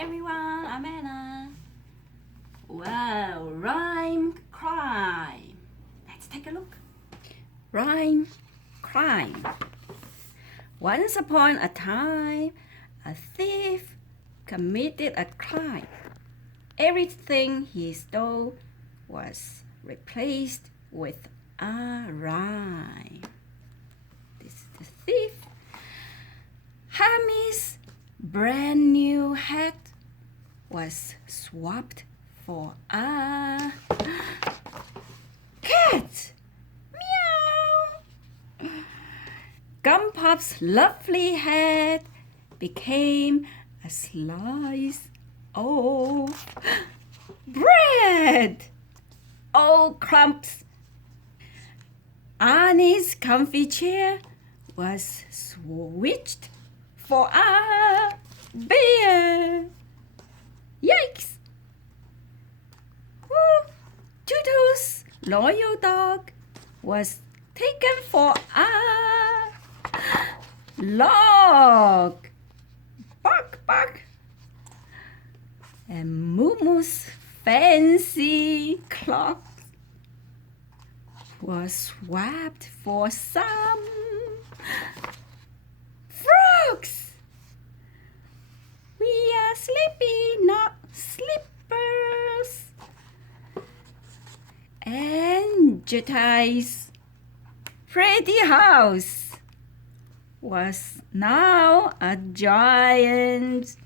everyone, I'm Anna. Well, rhyme crime. Let's take a look. Rhyme crime. Once upon a time, a thief committed a crime. Everything he stole was replaced with a rhyme. This is the thief. Hammy's brand new hat was swapped for a cat. Meow. Gumpop's lovely head became a slice of bread. Oh, crumbs! Annie's comfy chair was switched for a bear. Yikes! Tootle's loyal dog was taken for a log. Bark, bark. And Moomoo's fancy clock was swapped for some frogs. We are sleepy, not slippers. And Jetai's pretty house was now a giant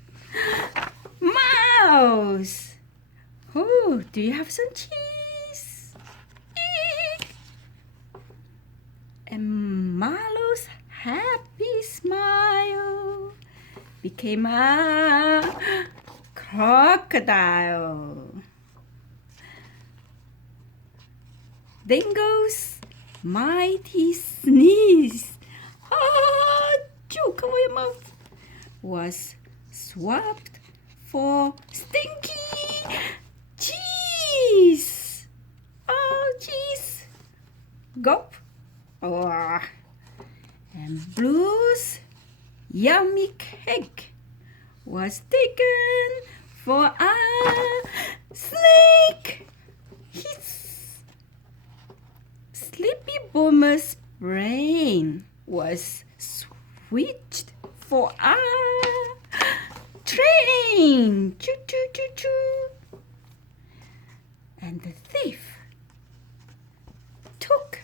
mouse. Oh, do you have some cheese? Eek. And Marlow's happy smile became a crocodile. Dingle's mighty sneeze, aaaaachooo, cover your mouth, was swapped for stinky cheese. Oh, cheese. Gulp. Oh. And Blue's yummy cake was taken for a snake. Sleepy Boomer's brain was switched for a train. Choo choo choo choo. And the thief took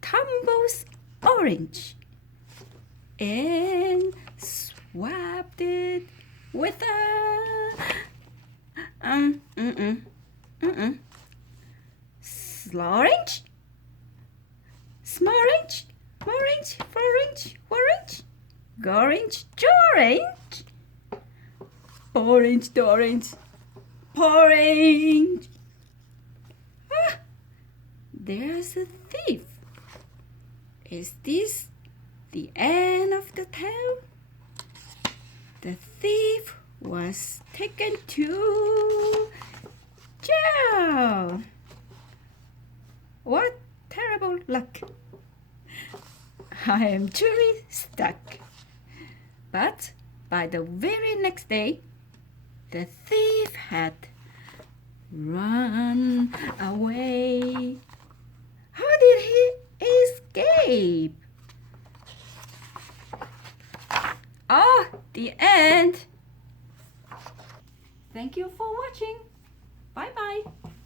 Tumble's orange and swapped it with a orange. Smorange, morange, forange, orange, gorange, jorange, orange, orange, porrange. Ah, there's a thief. Is this the end of the tale? The thief was taken to jail. What terrible luck. I am truly stuck. But by the very next day, the thief had run away. How did he escape? Oh, the end. Thank you for watching.